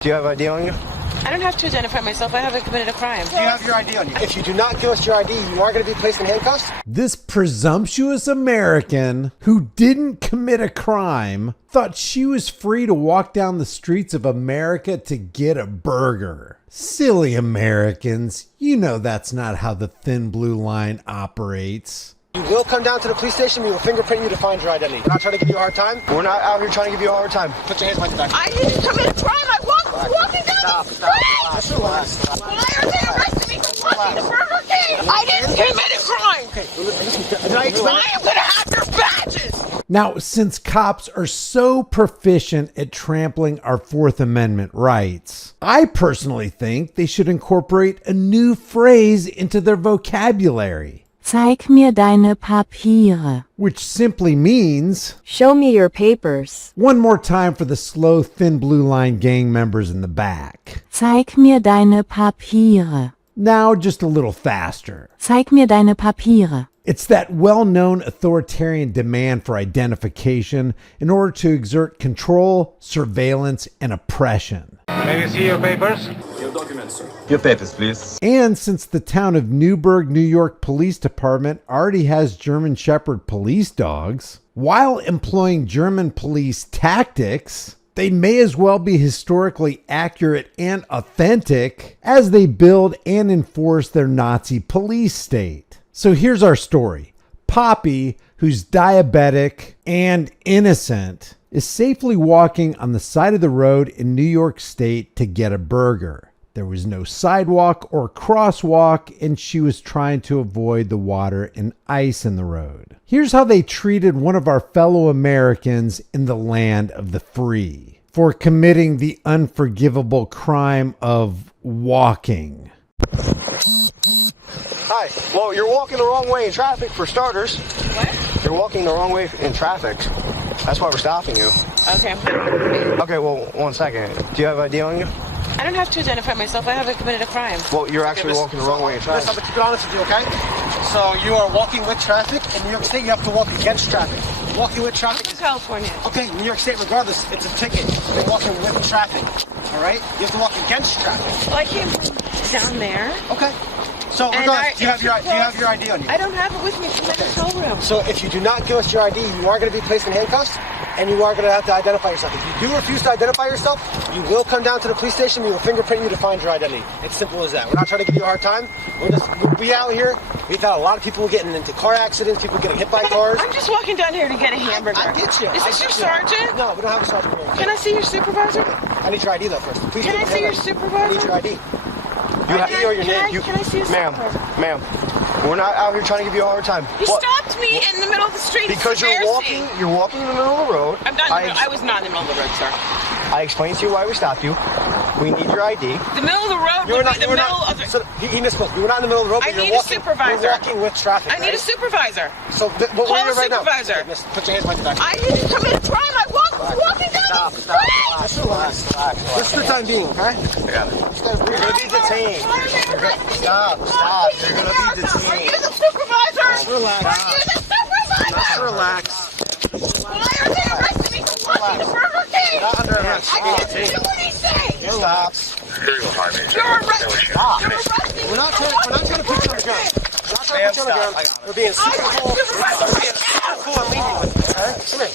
Do you have ID on you? I don't have to identify myself. I haven't committed a crime. Do you have your ID on you? If you do not give us your ID, you are going to be placed in handcuffs. This presumptuous American who didn't commit a crime thought she was free to walk down the streets of America to get a burger. Silly Americans, you know that's not how the thin blue line operates. You will come down to the police station. We will fingerprint you to find your identity. We're not trying to give you a hard time. We're not out here trying to give you a hard time. Put your hands behind your back. I didn't commit a crime. I walking down the street. Stop. Why are they arresting me for walking to Burger King? I didn't commit a crime. Okay, listen. Did I explain? I am going to have your badges. Now, since cops are so proficient at trampling our Fourth Amendment rights, I personally think they should incorporate a new phrase into their vocabulary. Zeig mir deine Papiere. Which simply means, Show me your papers. one more time for the slow, thin blue line gang members in the back. Zeig mir deine Papiere. Now just a little faster. Zeig mir deine Papiere. It's that well-known authoritarian demand for identification in order to exert control, surveillance, and oppression. May we see your papers? Your documents, sir. Your papers, please. And since the town of Newburgh, New York Police Department already has German Shepherd police dogs, while employing German police tactics, they may as well be historically accurate and authentic as they build and enforce their Nazi police state. So here's our story. Poppy, who's diabetic and innocent, is safely walking on the side of the road in New York State to get a burger. There was no sidewalk or crosswalk, and she was trying to avoid the water and ice in the road. Here's how they treated one of our fellow Americans in the land of the free for committing the unforgivable crime of walking. Hi. Well, you're walking the wrong way in traffic, for starters. What? You're walking the wrong way in traffic. That's why we're stopping you. Okay. Okay, well, 1 second. Do you have ID on you? I don't have to identify myself. I haven't committed a crime. Well, you're actually walking the wrong way in traffic. Listen, but to be honest with you, okay? So you are walking with traffic. In New York State, you have to walk against traffic. Walking with traffic I'm from California. Okay, New York State, regardless, it's a ticket. You're walking with traffic, all right? You have to walk against traffic. Well, I came from down there. Okay. So regardless, do you have your ID on you? I don't have it with me from the hotel room. So if you do not give us your ID, you are going to be placed in handcuffs, and you are going to have to identify yourself. If you do refuse to identify yourself, you will come down to the police station. We will fingerprint you to find your identity. It's simple as that. We're not trying to give you a hard time. We out here. We've had a lot of people getting into car accidents, people getting hit by cars. I'm just walking down here to get a hamburger. I get you. Is this your sergeant? No, we don't have a sergeant here. Can I see your supervisor? I need your ID though first. Please Can I see your I supervisor? need your ID. You have ID or your name? Can I see your supervisor? Ma'am, we're not out here trying to give you a hard time. You stopped me in the middle of the street. Because you're walking in the middle of the road. I was not in the middle of the road, sir. I explained to you why we stopped you. We need your ID. The middle of the road would be the middle of the... So he misspoke. You were not in the middle of the road, I but need you're a supervisor. You're walking with traffic, I need a supervisor. So, what Call we're a right now. supervisor. Okay, miss, put your hands behind your back. I didn't commit a crime. I walking down the street. Just relax. Just for the time being, okay? I got it. You're going to be detained. Stop. You're going to be Are detained. you the supervisor? Just relax. Are you the supervisor? Just relax. Why are they arresting me for walking to Burger King? You're not under arrest. I didn't do anything. Relax. You're arresting me. We're not trying to put you on the ground. We're not trying to put you on the ground. We're being super cool. We're being super cool and lenient with you, okay? Come here.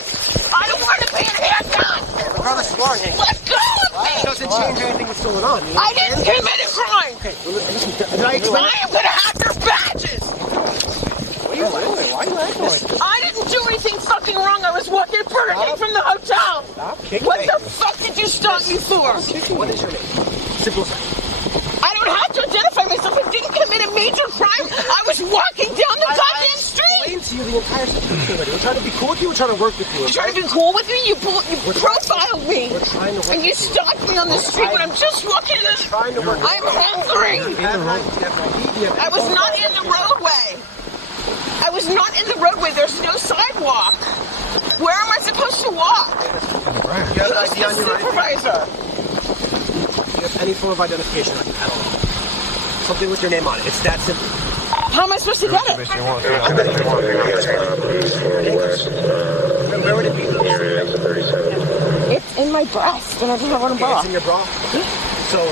I don't want to be in handcuffs. Regardless of our handcuffs. Let go of me. It doesn't change anything that's going on. I didn't commit a crime. Okay, well, listen, did I explain? I am going to have your badges. What are you doing? Why are you acting like this? I didn't do anything fucking wrong. I was walking to Burger King from the hotel. Stop kicking What me. the fuck did you stop me for? What is your name? Simple as that. I don't have to identify myself. I didn't commit a major crime. I was walking down the goddamn street. I explained to you the entire situation already. We're trying to be cool with you. We're trying to work with you. You trying to be cool with me? You profiled me. We're trying to work And you with you. stopped me on the street when I'm just walking in the... Trying to work with I'm hungry. I was not in the roadway. I was not in the roadway. There's no sidewalk. Where am I supposed to walk? You have an ID on you, right? Supervisor. You have any form of identification at all. Something with your name on it. It's that simple. How am I supposed to get it? Where would it be? It's in my breast, and I don't have one bra. It's in your bra? So...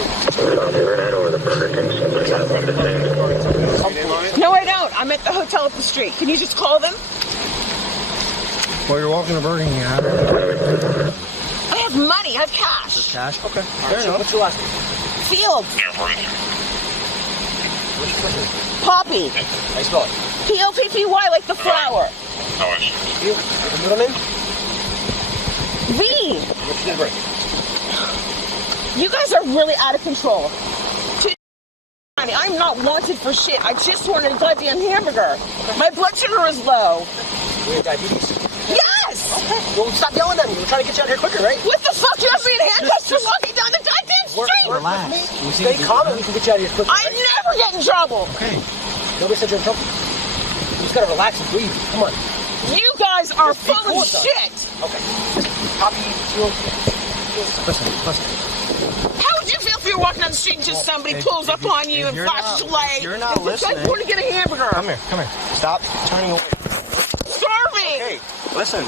No, I don't. I'm at the hotel up the street. Can you just call them? Well, you're walking to Burger King. I have money. I have cash. Cash? Okay. What's your last name? Fields. What's your first name? Poppy. How you spell it? Poppy, like the flower. You? Your middle name? V. What's your birth? You guys are really out of control. I'm not wanted for shit. I just wanted a goddamn hamburger. My blood sugar is low. You have diabetes? Yes! Okay. Well, stop yelling at me. We're trying to get you out here quicker, right? What the fuck? You have me in handcuffs for walking down the goddamn street? Relax. Stay calm and we can get you out of here quicker, I right? never get in trouble. Okay. Nobody said you're in trouble. You just gotta relax and breathe. Come on. You guys are Just be full cool of with us. shit. Okay. Copy. Listen. How would you feel if you were walking down the street and just somebody pulls up on you and flashes a light? You're not listening. I want to get a hamburger. Come here. Stop turning away. Starving. Hey, listen.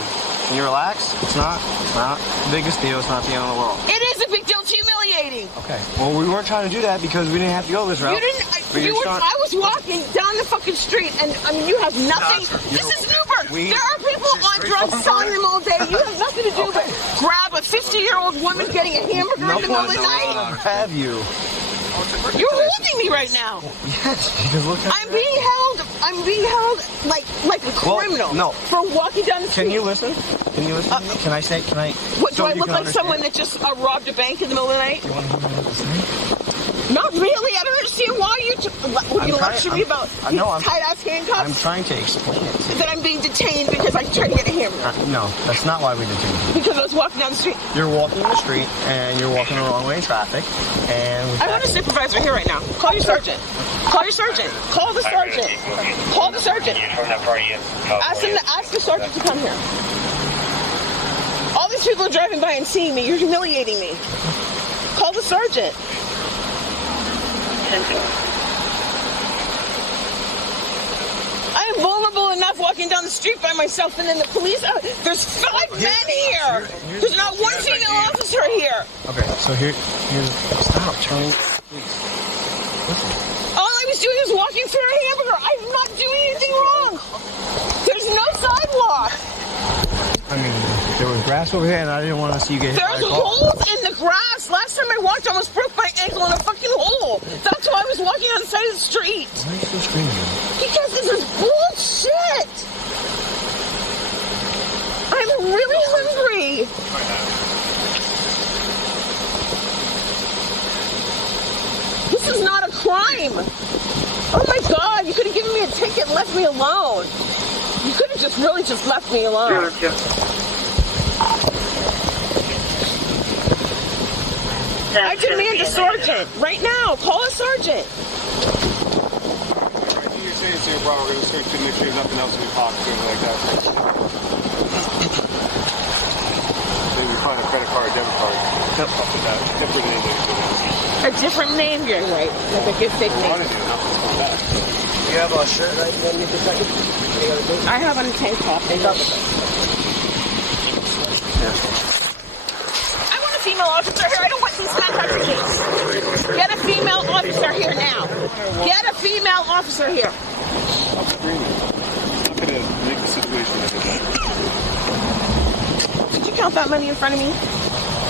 Can you relax? It's not the biggest deal. It's not the end of the world. It is a big deal. It's humiliating. Okay. Well, we weren't trying to do that because we didn't have to go this route. You didn't. I was walking down the fucking street, and I mean, you have nothing. This is Newburgh. There are people on drugs selling them all day. You have nothing to do but grab a 50-year-old woman getting a hamburger in the middle of the night. Have you? You're holding me right now. Yes, because look at I'm being held like a criminal. no. For walking down the street. Can you listen? to me? Can I? What, so do I you look can like someone that just robbed a bank in the middle of the night? You want to hear what I'm saying? Not really. I don't understand why you lecture me about tight-ass handcuffs. I'm trying to explain it. That I'm being detained because I tried to get a hamburger. No, that's not why we detained you. Because I was walking down the street. You're walking in the street, and you're walking the wrong way in traffic, and... I want a supervisor here right now. Call your sergeant. Call your sergeant. Call the sergeant. Call the sergeant. Ask the sergeant to come here. All these people are driving by and seeing me. You're humiliating me. Call the sergeant. I am vulnerable enough walking down the street by myself, and then the police. There's 5 men here. There's not one female officer here. Okay, so here's. Stop, Charlie. Please. Listen. All I was doing was walking through a hamburger. I'm not doing anything wrong. There's no sidewalk. I mean, there was grass over here, and I didn't want to see you get hit by a There's car. holes in the grass. Last time I walked, I almost broke my ankle in a fucking hole. That's why I was walking on the side of the street. Why are you still screaming? Because this is bullshit. I'm really hungry. This is not a crime. Oh my God, you could have given me a ticket and left me alone. You could have just really just left me alone. I demand a sergeant right now. Call a sergeant. You're saying to your bro, we're going to search to make sure there's nothing else in your pocket or anything like that. Maybe we find a credit card, debit card. Stuff like that. Different than anything. A different name, you're right. Like a good fake name. You have a shirt right underneath the second? I have on a tank top. I want a female officer here. I don't want these manhunters. Get a female officer here now. Get a female officer here. I'm not going to make the situation better. Did you count that money in front of me?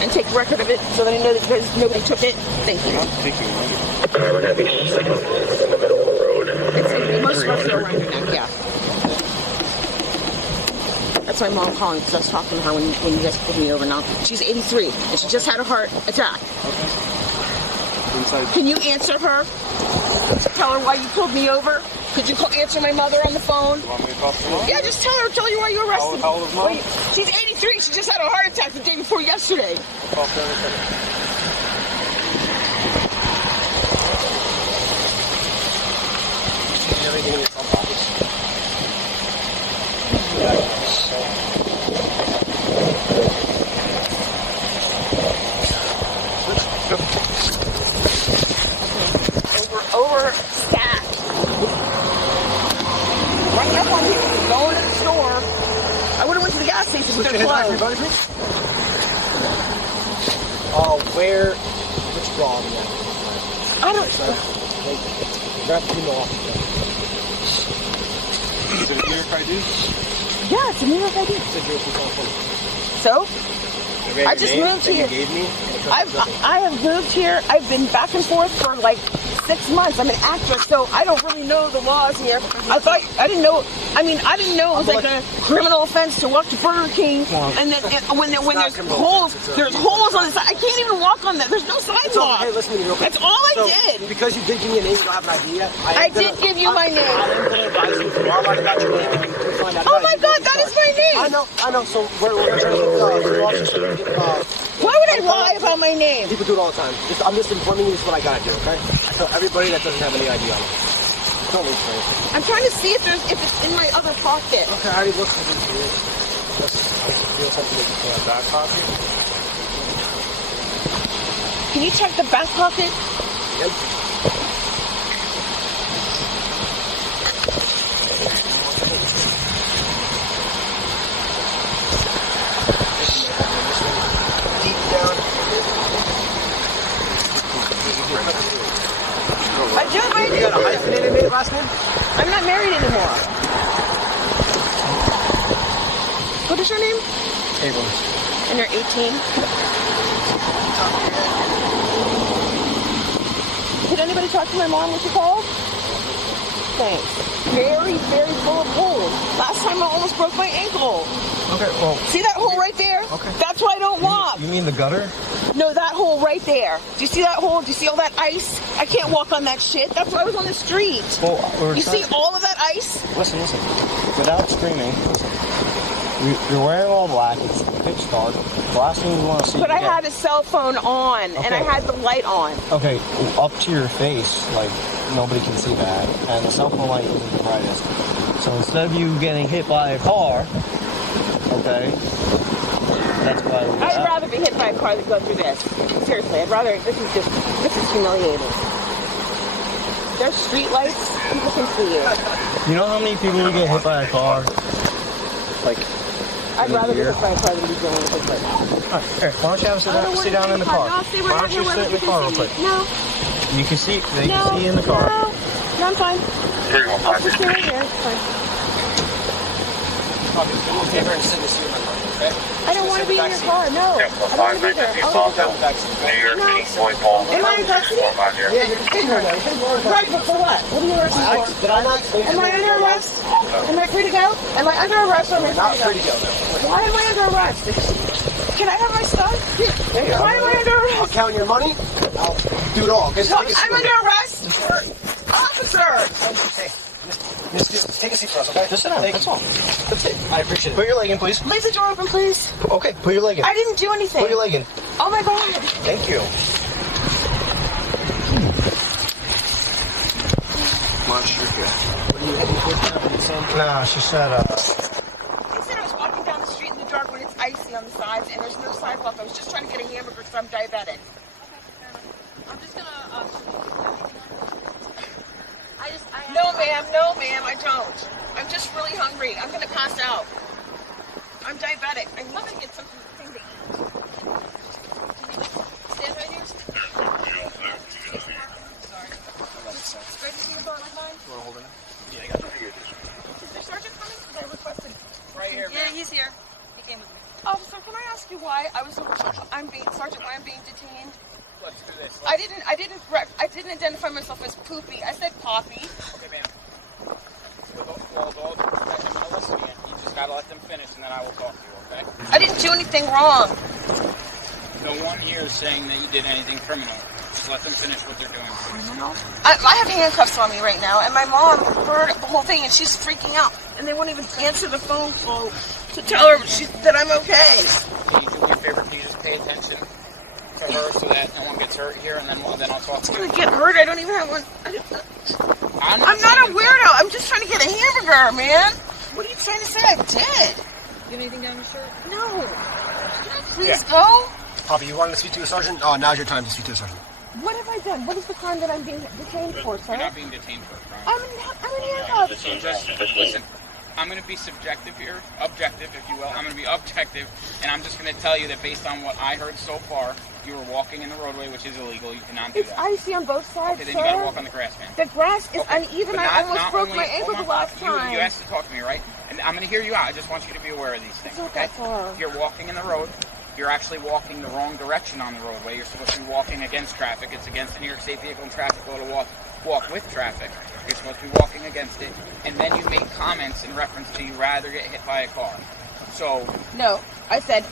And take record of it so that I know that nobody took it? Thank you. I'm not taking money. I would have you in the middle of the road. It's most of us go around your neck, yeah. That's my mom calling because I was talking to her when you guys pulled me over now. She's 83 and she just had a heart attack. Inside. Can you answer her? Tell her why you pulled me over? Could you answer my mother on the phone? You want me to talk to mom? Yeah, just tell her you why you arrested me. How old is mom? She's 83. She just had a heart attack the day before yesterday. I'll talk to her in a second. Everything in your front pockets. Overstacked. Running up on people, going to the store. I would have went to the gas station, but they're closed. Which bra? I don't. Grab the female off. Is it a New York ID? Yeah, it's a New York ID. So? I just moved here. I have moved here. I've been back and forth for like 6 months. I'm an actress, so I don't really know the laws here. I didn't know it was like a criminal offense to walk to Burger King, and then when there's holes on the side. I can't even walk on that. There's no sidewalk. Hey, listen to me real quick. That's all I did. Because you did give me a name, you don't have an ID yet. I did give you my name. I'm going to advise you. You are right about your name, and you can find out. Oh my God, that is my name. I know. So we're trying to get Why would I lie about my name? People do it all the time. I'm just informing you this is what I gotta do, okay? I tell everybody that doesn't have any ID on it. Don't leave for I'm trying to see if it's in my other pocket. Okay, I already looked for it. Back pocket? Can you check the back pocket? Yep. Deep down. I do have my You got a hyphenated last name? I'm not married anymore. What is your name? Abrams. And you're 18? Did anybody talk to my mom when she called? Thanks. Very, very full of holes. Last time I almost broke my ankle. Okay, well. See that hole right there? Okay. That's why I don't walk. You mean the gutter? No, that hole right there. Do you see that hole? Do you see all that ice? I can't walk on that shit. That's why I was on the street. Well, You see all of that ice? Listen. Without screaming, you're wearing all black. It's pitch dark. The last thing you want to see. But I had a cell phone on, and I had the light on. Okay, up to your face, like nobody can see that, and the cell phone light isn't the brightest. So instead of you getting hit by a car, okay, that's why. I'd rather be hit by a car than go through this. Seriously, I'd rather. This is humiliating. There's street lights. People can see you. You know how many people would get hit by a car? Like. I'd rather be hit by a car than be dealing with this right now. Here, why don't you have a sit down in the car? No, stay right Why don't you here sit in the car real quick? No. You can see. They can see you in the car. No, I'm fine. I'll just stay right here. It's fine. I don't want to be in your car. No. I don't want to be there. I'll go down the back seat. New York City, Boy Am I in custody? Yeah, you're taking her now. Right, but for what? What are you arresting for? Did I not explain Am I under arrest? Am I free to go? Am I under arrest or am I Not free free to to go? go, no. Why am I under arrest? Can I have my stuff? Why am I under I'll arrest? count your money. I'll do it all. No, I'm under arrest. Officer! Hey, Miss, take a seat for us, okay? Just sit down. That's all. That's it. I appreciate it. Put your leg in, please. Leave the door open, please. Okay, put your leg in. I didn't do anything. Put your leg in. Oh my God. Thank you. Nah, she said, He said I was walking down the street in the dark when it's icy on the sides and there's no sidewalk. I was just trying to get a hamburger because I'm diabetic. I'm just gonna, No, ma'am, I don't. I'm just really hungry. I'm gonna pass out. I'm diabetic. I'm gonna get something to eat. stand right here. Sorry. Just great to see you, like mine. You want to hold it? Yeah, I got it. Is there sergeant coming? Because I requested. Right here, Yeah, he's here. He came with me. Officer, can I ask you why I'm being detained? Let's do this. I didn't identify myself as Poopy. I said Poppy. Okay, ma'am. Well, I'm listening. You just gotta let them finish, and then I will talk to you, okay? I didn't do anything wrong. No one here is saying that you did anything criminal. Just let them finish what they're doing. I have handcuffs on me right now, and my mom heard the whole thing, and she's freaking out. And they won't even answer the phone call to tell her that I'm okay. Can you do me a favor? Can you just pay attention to her so that no one gets hurt here, and then I'll talk to I'm you. gonna get hurt. I don't even have one. I'm not a weirdo. I'm just trying to get a hamburger, man. What are you trying to say? I did. You have anything down your shirt? No. Can I please go? Poppy, you wanted to speak to a sergeant? Oh, now's your time to speak to a sergeant. What have I done? What is the crime that I'm being detained for, sir? You're not being detained for a crime. I'm in handcuffs. So just listen. I'm going to be subjective here, objective, if you will. I'm going to be objective, and I'm just going to tell you that based on what I heard so far, you were walking in the roadway, which is illegal. You cannot do It's that. icy on both sides, Okay, then sir. you got to walk on the grass, man. The grass is Okay, uneven. but I almost not broke only- my ankle hold the on. last time. You asked to talk to me, right? And I'm going to hear you out. I just want you to be aware of these things. It's not Okay? that far. You're walking in the road. You're actually walking the wrong direction on the roadway. You're supposed to be walking against traffic. It's against the New York State Vehicle and Traffic Law to walk with traffic. You're supposed to be walking against it. And then you make comments in reference to you rather get hit by a car. So, No, I said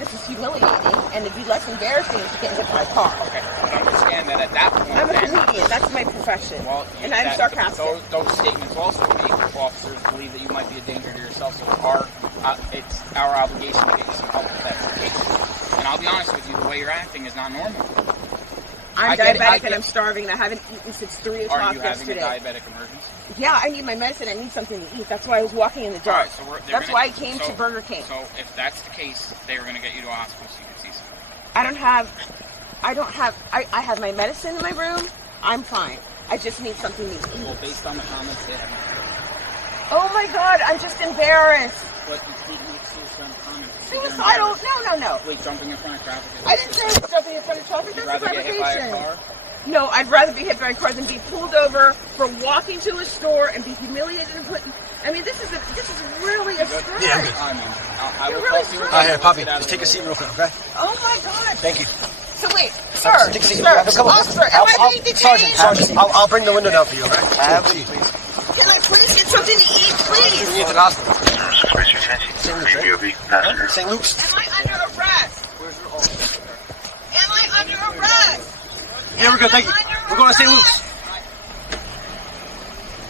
this is humiliating, and it'd be less embarrassing if you get hit by a car. okay, but understand that at that point, I'm a then, comedian. That's my profession. well, and I'm sarcastic. Those statements also make officers believe that you might be a danger to yourself. So it's our obligation to get you some help if that's the case. And I'll be honest with you, the way you're acting is not normal. I'm I get it, diabetic and I'm starving. And I haven't eaten since 3 o'clock Are you having yesterday. a diabetic emergency? Yeah, I need my medicine. I need something to eat. That's why I was walking in the All dark. right, so That's why I came to Burger King. So if that's the case, they were going to get you to a hospital so you could see someone. I have my medicine in my room. I'm fine. I just need something to eat. Well, based on the comments they have, Oh my God, I'm just embarrassed. but you can't make suicidal comments. Suicidal? No. Wait, jumping in front of traffic? I didn't say I was jumping in front of traffic. You'd That's a rather get hit by a fabrication. car? No, I'd rather be hit by a car than be pulled over for walking to a store and be humiliated and put. I mean, this is really a stretch. Yeah, I'm good. I will You're really talk to you. stressed. Here, Poppy, just take a seat real quick, okay? Oh my God. Thank you. So wait, sir, Take a seat. sir, Have a couple- officer, am I being detained? Sergeant, I'll bring the window down for you, okay? Have a seat. Can I please get something to eat, please? You need the hospital. Passenger. St. Luke's. Am I under arrest? Am I under arrest? Yeah, we're good, thank you. We're going to St. Luke's.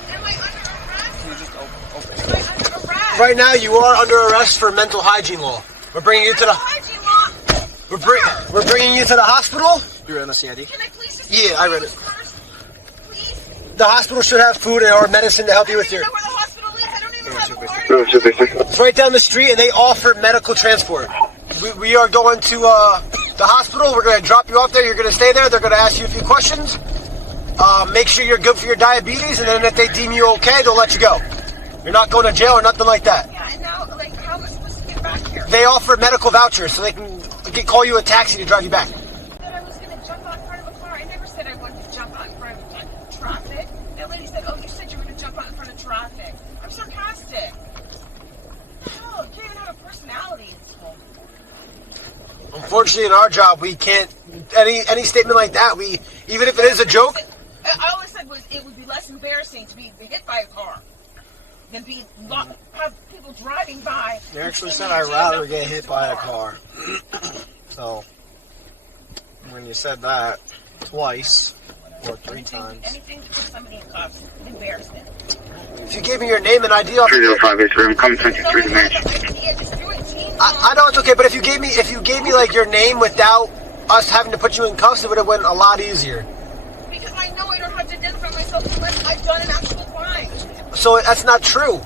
Am I under arrest? Am I under arrest? Right now, you are under arrest for mental hygiene law. We're bringing you to the. Hygiene law. We're bringing you to the hospital. You're on the CID. Can I please just Yeah, I read it. first? Please? The hospital should have food or medicine to help you with I your. don't even know where the hospital is. I don't even have a card. It's right down the street, and they offer medical transport. We are going to the hospital. We're going to drop you off there. You're going to stay there. They're going to ask you a few questions. Make sure you're good for your diabetes, and then if they deem you okay, they'll let you go. You're not going to jail or nothing like that. Yeah, and now, like, how am I supposed to get back here? They offer medical vouchers, so they can call you a taxi to drive you back. That I was going to jump out in front of a car. I never said I wanted to jump out in front of traffic. That lady said, oh, you said you were going to jump out in front of traffic. I'm sarcastic. Oh, you can't even have a personality in school. Unfortunately, in our job, we can't. Any statement like that, even if it is a joke. All I said was it would be less embarrassing to be hit by a car than have people driving by. They actually said I'd rather get hit by a car. So, when you said that twice or 3 times. Anything to put somebody in cuffs, embarrassment. If you gave me your name and ID, I'll 305 room, come 23 to Main. I know it's okay, but if you gave me like your name without us having to put you in cuffs, it would have went a lot easier. Because I know I don't have to identify myself unless I've done an actual crime. So that's not true.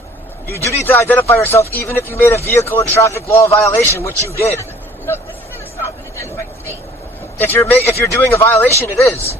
You do need to identify yourself, even if you made a vehicle and traffic law violation, which you did. Look, this is going to stop and identify me. If you're doing a violation, it is.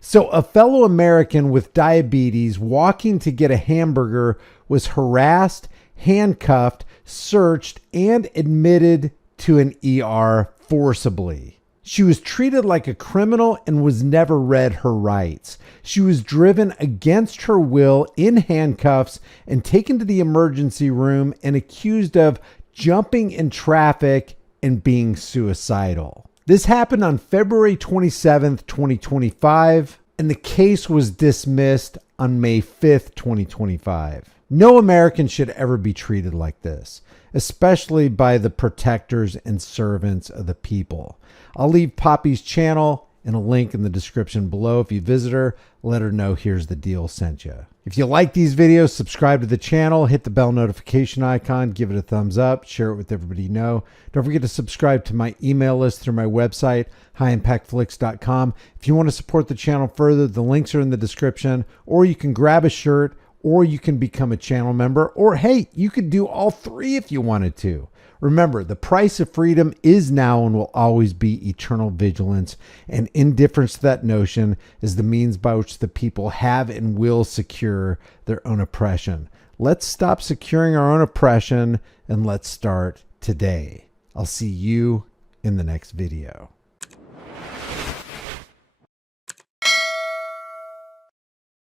So, a fellow American with diabetes walking to get a hamburger was harassed, handcuffed, searched, and admitted to an ER forcibly. She was treated like a criminal and was never read her rights. She was driven against her will in handcuffs and taken to the emergency room and accused of jumping in traffic and being suicidal. This happened on February 27th, 2025, and the case was dismissed on May 5th, 2025. No American should ever be treated like this, especially by the protectors and servants of the people. I'll leave Poppy's channel and a link in the description below. If you visit her, let her know Here's the Deal sent you. If you like these videos, subscribe to the channel, hit the bell notification icon, give it a thumbs up, share it with everybody you know. Don't forget to subscribe to my email list through my website, highimpactflix.com. If you want to support the channel further, the links are in the description, or you can grab a shirt, or you can become a channel member, or hey, you could do all 3 if you wanted to. Remember, the price of freedom is now and will always be eternal vigilance, and indifference to that notion is the means by which the people have and will secure their own oppression. Let's stop securing our own oppression and let's start today. I'll see you in the next video.